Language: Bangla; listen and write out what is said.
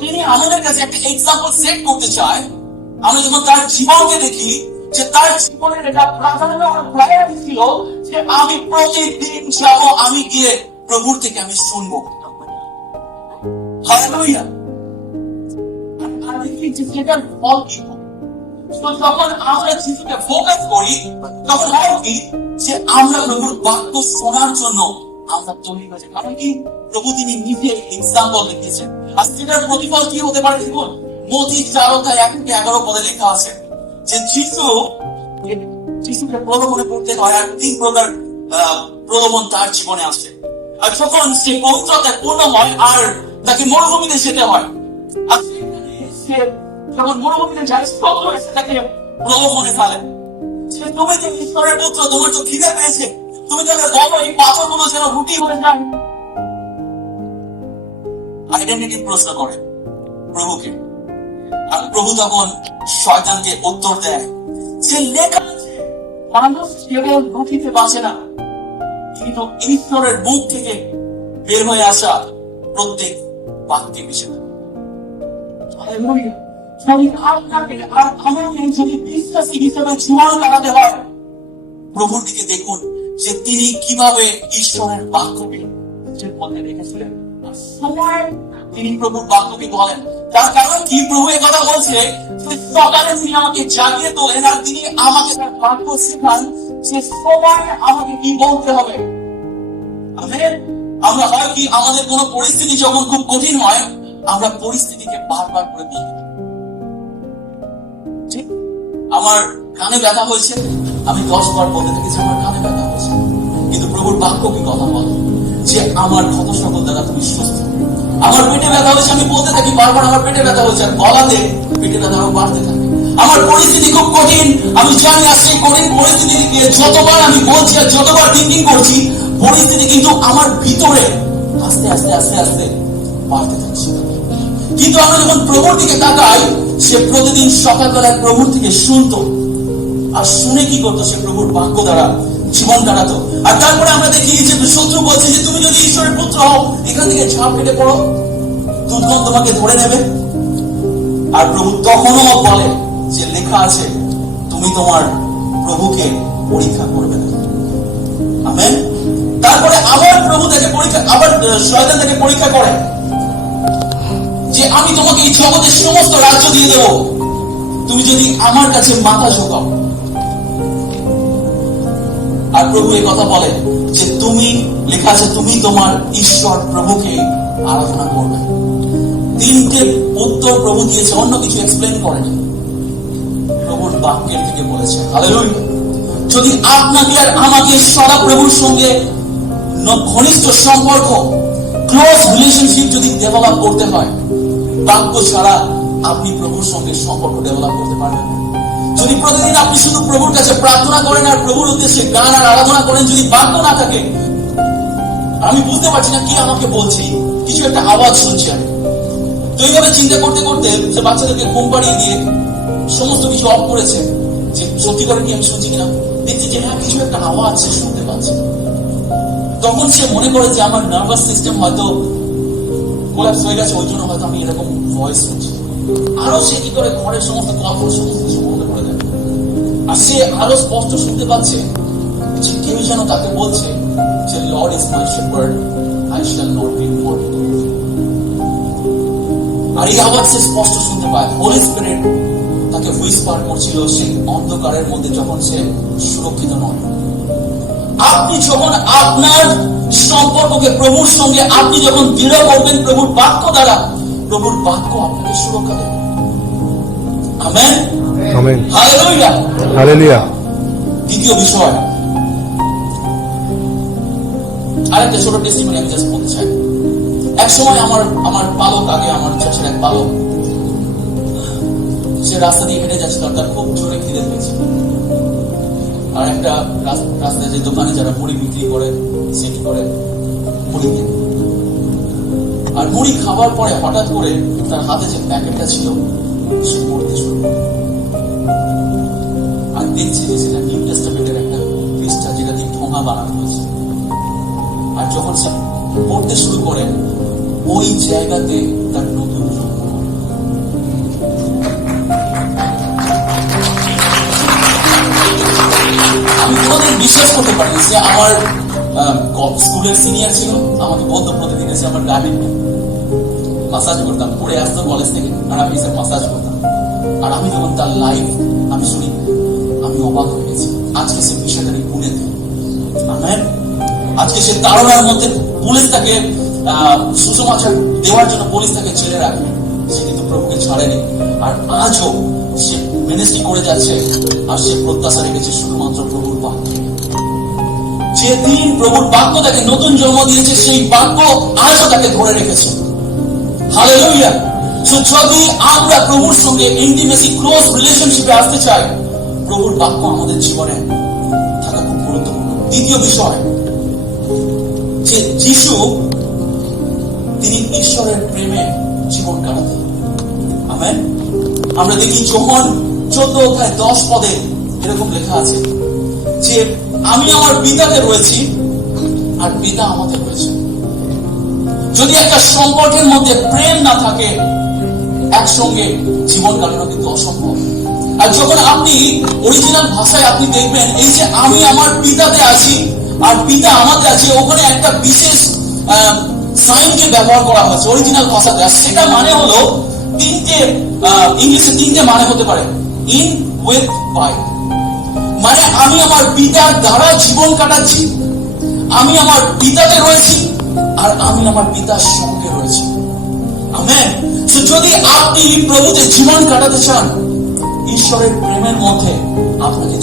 তিনি আমাদের কাছে একটা এক্সাম্পল সেট করতে চায়। আমরা যখন তার জীবনকে দেখি, যে তার জীবনের এটা প্রাধান্য প্রায়োরিটি ছিল যে আমি প্রতিদিন যাবো, আমি গিয়ে প্রভুর থেকে আমি শুনবো। হালেলুয়া। আর দেখি যে সেটার ফল কি। যখন আমরা যিশুকে ফোকাস করি, তখন হয় কি যে আমরা প্রভুর বাক্য শোনার জন্য আমরা তৈরি হয়েছে। কারণ কি, প্রভু তিনি নিজে এক্সাম্পল দেখিয়েছেন। আর সেটার প্রতিফল কি হতে পারে দেখুন, মতি 4:1-11 পদে লেখা আছে যে যিশুকে প্রলোভনে পড়তে হয়, আর 3 প্রকার প্রলোভন তার জীবনে আসে। আর যখন সে পবিত্রতায় পূর্ণ হয় আর তাকে মরুভূমিতে যেতে হয়, আর সেখানে সে যখন মরুভূমিতে যায়, তাকে প্রলোভনে ফেলে যে তুমি যে ঈশ্বরের পুত্র, তোমার তো খিদে পেয়েছে, তুমি তাহলে বলো এই পাথরগুলো যেন রুটি হয়ে যায়। আইডেন্টিটি প্রশ্ন করে প্রভুকে, আর প্রভু তখন শয়তানকে উত্তর দেয় যে লেখা আছে মানুষ কেবল রুটিতে বাঁচে না, কিন্তু ঈশ্বরের মুখ থেকে বের হয়ে আসা প্রত্যেক বাক্যে বিষয়। যদি বিশ্বাসী হিসেবে জীবন লাগাতে হয়, প্রভুর দিকে দেখুন যে তিনি কিভাবে ঈশ্বরের বাক্যকে মধ্যে রেখেছিলেন। সময় তিনি প্রভুর বাক্যকে বলেন। তার কারণ কি, প্রভু এই কথা বলছে সকালে তিনি আমাকে জাগিয়ে তোলেন, আর তিনি আমাকে তার বাক্য শেখান যে সময় আমাকে কি বলতে হবে। আমরা হয় কি, আমাদের কোন পরিস্থিতি যখন খুব কঠিন হয়, আমরা পরিস্থিতিকে বারবার করে দিই। ঠিক, আমার কানে ব্যথা হয়েছে, আমি 10 বার বলতে থাকি যে আমার কানে ব্যথা হয়েছে, কিন্তু প্রভুর বাক্য কি কথা বলে যে আমার ক্ষত সকল দ্বারা তুমি সুস্থ। আমার পেটে ব্যথা হয়েছে, আমি বলতে থাকি বারবার আমার পেটে ব্যথা হয়েছে, আর গলাতে পেটে ব্যথা আরো বাড়তে থাকে। আমার পরিস্থিতি খুব কঠিন, আমি জানি আর সেই কঠিন পরিস্থিতিকে যতবার আমি বলছি আর যতবার থিঙ্কিং করছি, পরিস্থিতি কিন্তু আমার ভিতরে আস্তে আস্তে আস্তে আস্তে বাড়তে থাকছে। কিন্তু আমরা যখন প্রভুর দিকে তাকাই, সে প্রতিদিন সকালবেলায় প্রভুর থেকে শুনতো, আর শুনে কি করতো, সে প্রভুর বাক্য দ্বারা জীবন কাটাতো। আর তারপরে আমরা দেখি যে শত্রু বলছে যে তুমি যদি ঈশ্বরের পুত্র হও, এখান থেকে ঝাঁপ কেটে পড়ো, দুধগণ তোমাকে ধরে নেবে। আর প্রভু তখনও বলে যে লেখা আছে তুমি তোমার প্রভুকে পরীক্ষা করবে না। আমেন। তারপরে আবার প্রভু তাকে পরীক্ষা, আবার শয়তান তাকে পরীক্ষা করে যে আমি তোমাকে এই জগতের সমস্ত রাজ্য দিয়ে দেব, তুমি যদি আমার কাছে মাথা ঝোঁকাও। আর প্রভু এই কথা বলে যে তুমি, লেখা আছে তুমি তোমার ঈশ্বর প্রভুকে আরাধনা করবে। 3টে উত্তর প্রভু দিয়েছে, অন্য কিছু এক্সপ্লেন করেনি, প্রভুর বাক্যের থেকে বলেছে। হালেলুয়া। যদি আপনাকে আর আমাকে সদা প্রভুর সঙ্গে ঘনিষ্ঠ সম্পর্ক, ক্লোজ রিলেশনশিপ যদি ডেভেলপ করতে হয়, বাক্য ছাড়া আপনি প্রভুর সঙ্গে সম্পর্ক ডেভেলপ করতে পারবেন না। যদি প্রতিদিন আপনি শুধু প্রভুর কাছে প্রার্থনা করেন আর প্রভুর উদ্দেশ্যে গান আর আরাধনা করেন, যদি বাক্য না থাকে, আমি বুঝতে পারছি না কি আমাকে বলছি, কিছু একটা আওয়াজ শুনছি আমি। তো এইভাবে চিন্তা করতে করতে যে বাচ্চাদেরকে ঘুম পাড়িয়ে দিয়ে সমস্ত কিছু অফ করেছে, যে সত্যি করে কি আমি শুনছি কিনা, দেখছি যে হ্যাঁ কিছু একটা আওয়াজ সে শুনতে পাচ্ছে। তখন সে মনে করে যে আমার নার্ভাস সিস্টেম হয়তো কোলাপস হয়ে গেছে, ওই জন্য হয়তো আমি এরকম ভয়েস শুনছি। আরো সে কি করে ঘরের সমস্ত কথা সমস্ত কিছু মনে করে দেয়, আর সে আরো স্পষ্ট শুনতে পাচ্ছে যে কেউ যেন তাকে বলছে যে Lord is my shepherd, I shall not be worried. আর এই আওয়াজ সে স্পষ্ট শুনতে পায়। হোলি স্পিরিট তাকে হুইসপার করছিল সেই অন্ধকারের মধ্যে, যখন সে সুরক্ষিত নয়। আপনি যখন আপনার সম্পর্ককে প্রভুর সঙ্গে আপনি যখন দৃঢ় করবেন প্রভুর বাক্য দ্বারা, প্রভুর বাক্য আপনাকে সুরক্ষা দেবে। Amen, amen, hallelujah, hallelujah. দ্বিতীয় বিষয়, আরেকটা ছোট টেস্টিমনি আমি জাস্ট বলতে চাই। এক সময় আমার পালক, আগে আমার চাষের এক পালক, সে রাস্তা দিয়ে হেঁটে যাচ্ছিল, তার খুব জোরে খিদে পেয়েছে। আর একটা রাস্তায় যে দোকানে যারা মুড়ি বিক্রি করে, সেট করে মুড়ি দেয়। আর মুড়ি খাবার পরে হঠাৎ করে তার হাতে যে প্যাকেটটা ছিল সে পড়তে শুরু করে। আর দেখছি যে সেটা নিউ টেস্টামেন্টের একটা পৃষ্ঠা, যেটা দিয়ে ঠোঙা বানানো হয়েছে। আর যখন সে পড়তে শুরু করে, ওই জায়গাতে তার নতুন জন্ম। আমি কোনোদিন বিশ্বাস করতে পারিনি যে আমার স্কুলের সিনিয়র ছিল, আমাকে বলতো প্রতিদিন এসে আমার গাড়ি মাসাজ করতাম, পড়ে আসতো কলেজ থেকে, আর আমি এসে মাসাজ করতাম। আর আমি যখন তার লাইফ আমি শুনি, আমি অবাক হয়ে গেছি। আজকে সে মিশনারি পুনেতে, আজকে সে তাড়নার মধ্যে পুলিশ তাকে সুসমাচার দেওয়ার জন্য পুলিশ তাকে ছেড়ে রাখে, সে কিন্তু প্রভুকে ছাড়েনি। আর আজও সে মিনিস্ট্রি করে যাচ্ছে, আর সে প্রত্যাশা রেখেছে শুধুমাত্র প্রভুর বাক্য। যেদিন প্রভুর বাক্য তাকে নতুন জন্ম দিয়েছে, সেই বাক্য আজও তাকে ধরে রেখেছে। হালেলুয়া। সো যদি আমরা প্রভুর সঙ্গে ইন্টিমেসি, ক্লোজ রিলেশনশিপে আসতে চাই, প্রভুর বাক্য আমাদের জীবনে থাকা খুব গুরুত্বপূর্ণ। দ্বিতীয় বিষয়, যে যিশু তিনি ঈশ্বরের প্রেমে জীবন কাটাতেন। আমেন। আমরা দেখি যোহন 14:10 এরকম লেখা আছে যে আমি আমার পিতাতে রয়েছি আর পিতা আমাতে রয়েছে। যদি একটা সম্পর্কের মধ্যে প্রেম না থাকে, একসঙ্গে জীবন কাটানো কিন্তু অসম্ভব। আর যখন আপনি অরিজিনাল ভাষায় আপনি দেখবেন, এই যে আমি আমার পিতাতে আছি আর পিতা আমাতে আছে, ওখানে একটা বিশেষ সাইনকে ব্যবহার করা হয়েছে অরিজিনাল ভাষাতে। আর সেটা মানে হলো ইংলিশে তিনটে মানে হতে পারে। In, with, by. মানে আমি আমার পিতার দ্বারা জীবন কাটাচ্ছি, আমি আমার পিতাতে রয়েছি, আর আমি আমার পিতার সঙ্গে রয়েছি। আমেন। সো যদি আপনি প্রভুতে জীবন কাটাতে চান, ঈশ্বরের প্রেমের মধ্যে আপনাকে